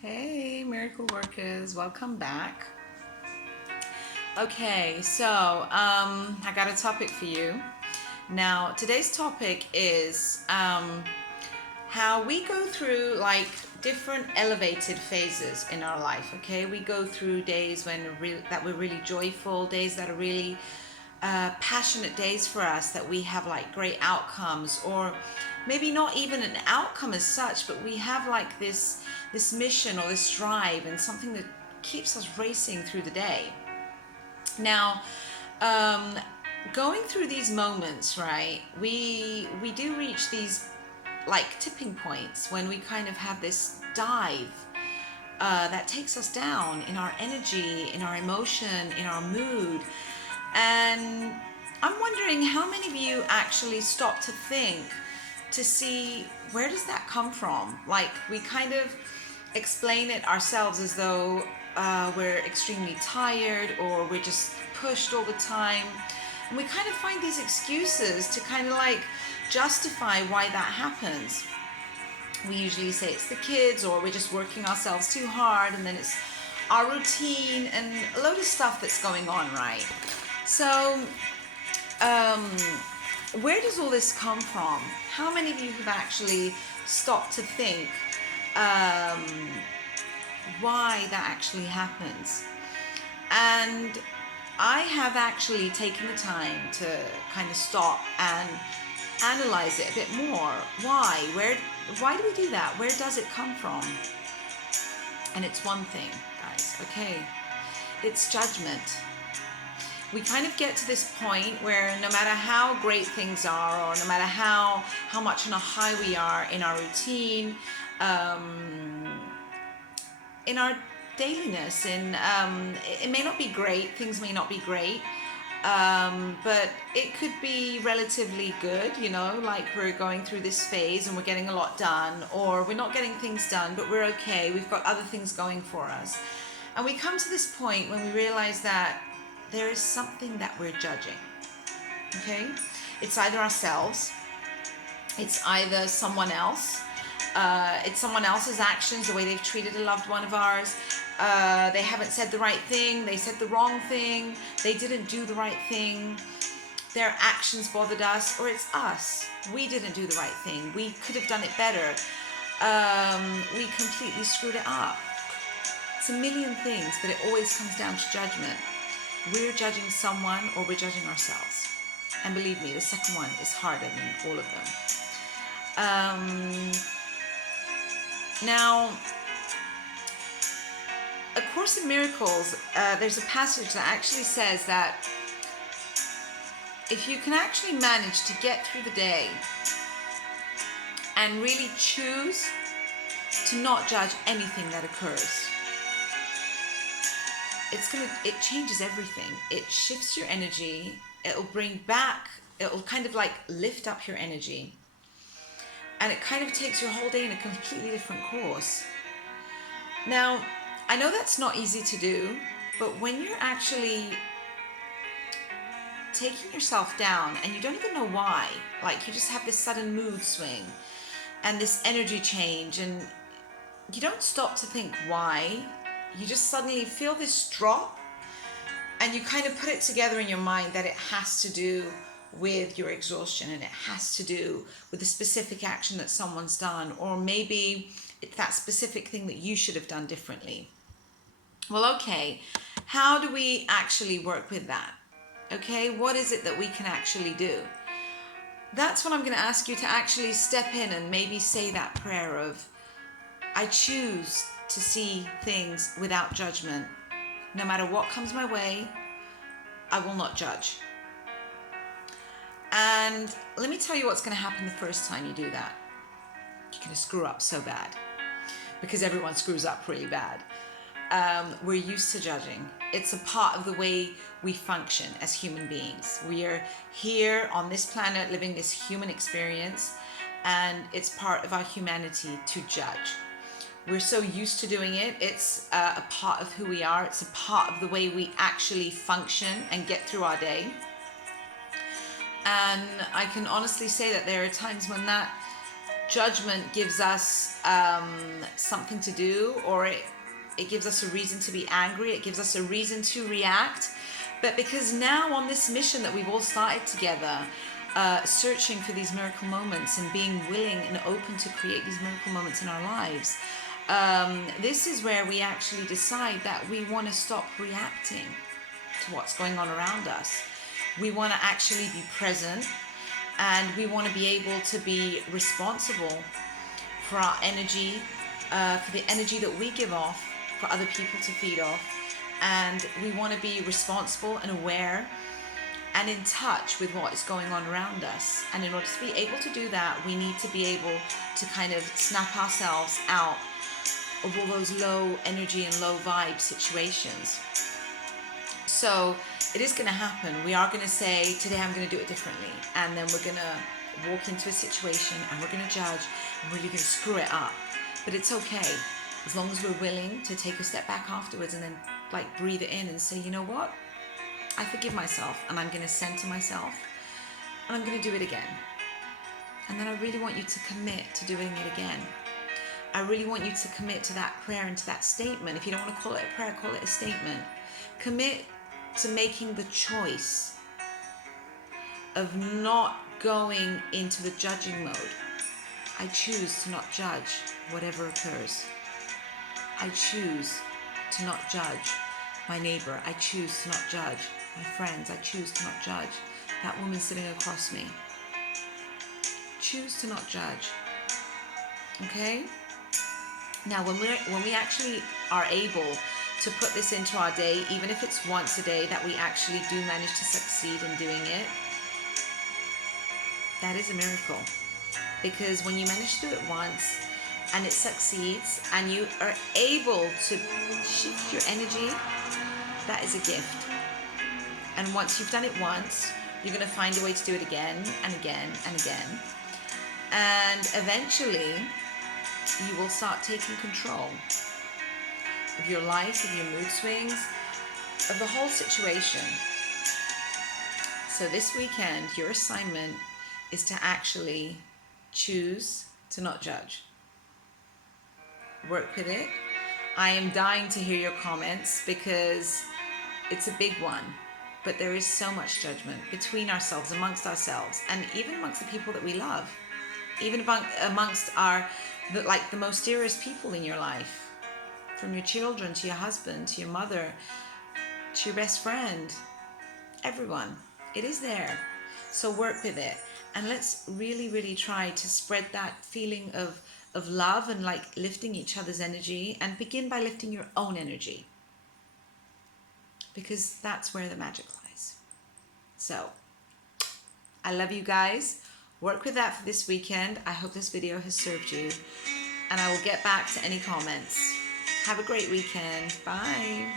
Hey, miracle workers, welcome back. Okay, so I got a topic for you. Now, today's topic is how we go through like different elevated phases in our life. Okay, we go through days that we're really joyful, days that are really passionate days for us, that we have like great outcomes, or maybe not even an outcome as such, but we have like this mission or this drive and something that keeps us racing through the day. Now, um, going through these moments, right? We do reach these like tipping points when we kind of have this dive that takes us down in our energy, in our emotion, in our mood. And I'm wondering how many of you actually stop to think to see where does that come from? Like we kind of explain it ourselves as though we're extremely tired or we're just pushed all the time. And we kind of find these excuses to kind of like justify why that happens. We usually say it's the kids, or we're just working ourselves too hard, and then it's our routine and a load of stuff that's going on, right? So, um, where does all this come from? How many of you have actually stopped to think um, why that actually happens? And I have actually taken the time to kind of stop and analyze it a bit more. Why do we do that? Where does it come from? And it's one thing, guys, okay? It's judgment. We kind of get to this point where no matter how great things are, or no matter how much on a high we are in our routine, in our dailiness, it may not be great, things may not be great, but it could be relatively good, like we're going through this phase and we're getting a lot done, or we're not getting things done, but we're okay, we've got other things going for us. And we come to this point when we realize that there is something that we're judging, okay? It's either ourselves, it's either someone else, it's someone else's actions, the way they've treated a loved one of ours. They haven't said the right thing, they said the wrong thing, they didn't do the right thing, their actions bothered us, or it's us. We didn't do the right thing, we could have done it better, we completely screwed it up. It's a million things, but it always comes down to judgment. We're judging someone or we're judging ourselves. And believe me, the second one is harder than all of them. Now, A Course in Miracles, there's a passage that actually says that if you can actually manage to get through the day and really choose to not judge anything that occurs, it changes everything. It shifts your energy. It'll kind of like lift up your energy. And it kind of takes your whole day in a completely different course. Now, I know that's not easy to do, but when you're actually taking yourself down and you don't even know why, like you just have this sudden mood swing and this energy change, and you don't stop to think why, you just suddenly feel this drop, and you kind of put it together in your mind that it has to do with your exhaustion, and it has to do with the specific action that someone's done, or maybe it's that specific thing that you should have done differently. Well, okay, how do we actually work with that? Okay, what is it that we can actually do? That's what I'm going to ask you to actually step in and maybe say that prayer of, I choose to see things without judgment. No matter what comes my way, I will not judge. And let me tell you what's going to happen the first time you do that. You're going to screw up so bad, because everyone screws up really bad. We're used to judging. It's a part of the way we function as human beings. We are here on this planet living this human experience, and it's part of our humanity to judge. We're so used to doing it. It's a part of who we are. It's a part of the way we actually function and get through our day. And I can honestly say that there are times when that judgment gives us something to do, or it gives us a reason to be angry, it gives us a reason to react. But because now on this mission that we've all started together, searching for these miracle moments and being willing and open to create these miracle moments in our lives, this is where we actually decide that we want to stop reacting to what's going on around us. We want to actually be present, and we want to be able to be responsible for our energy, for the energy that we give off for other people to feed off. And we want to be responsible and aware and in touch with what is going on around us. And in order to be able to do that, we need to be able to kind of snap ourselves out of all those low energy and low vibe situations. So it is going to happen. We are going to say, today I'm going to do it differently. And then we're going to walk into a situation and we're going to judge and we're really going to screw it up. But it's okay, as long as we're willing to take a step back afterwards and then like breathe it in and say, you know what? I forgive myself, and I'm going to center myself, and I'm going to do it again. And then I really want you to commit to doing it again. I really want you to commit to that prayer and to that statement. If you don't want to call it a prayer, call it a statement. Commit to making the choice of not going into the judging mode. I choose to not judge whatever occurs. I choose to not judge my neighbor. I choose to not judge my friends. I choose to not judge that woman sitting across me. Choose to not judge. Okay? Now, when we actually are able to put this into our day, even if it's once a day that we actually do manage to succeed in doing it, that is a miracle. Because when you manage to do it once and it succeeds and you are able to shift your energy, that is a gift. And once you've done it once, you're going to find a way to do it again and again and again. And eventually, you will start taking control of your life, of your mood swings, of the whole situation. So this weekend, your assignment is to actually choose to not judge. Work with it. I am dying to hear your comments because it's a big one. But there is so much judgment between ourselves, amongst ourselves, and even amongst the people that we love. Even amongst the most dearest people in your life. From your children, to your husband, to your mother, to your best friend. Everyone. It is there. So work with it. And let's really, really try to spread that feeling of love and like lifting each other's energy, and begin by lifting your own energy. Because that's where the magic lies. So, I love you guys. Work with that for this weekend. I hope this video has served you. And I will get back to any comments. Have a great weekend. Bye.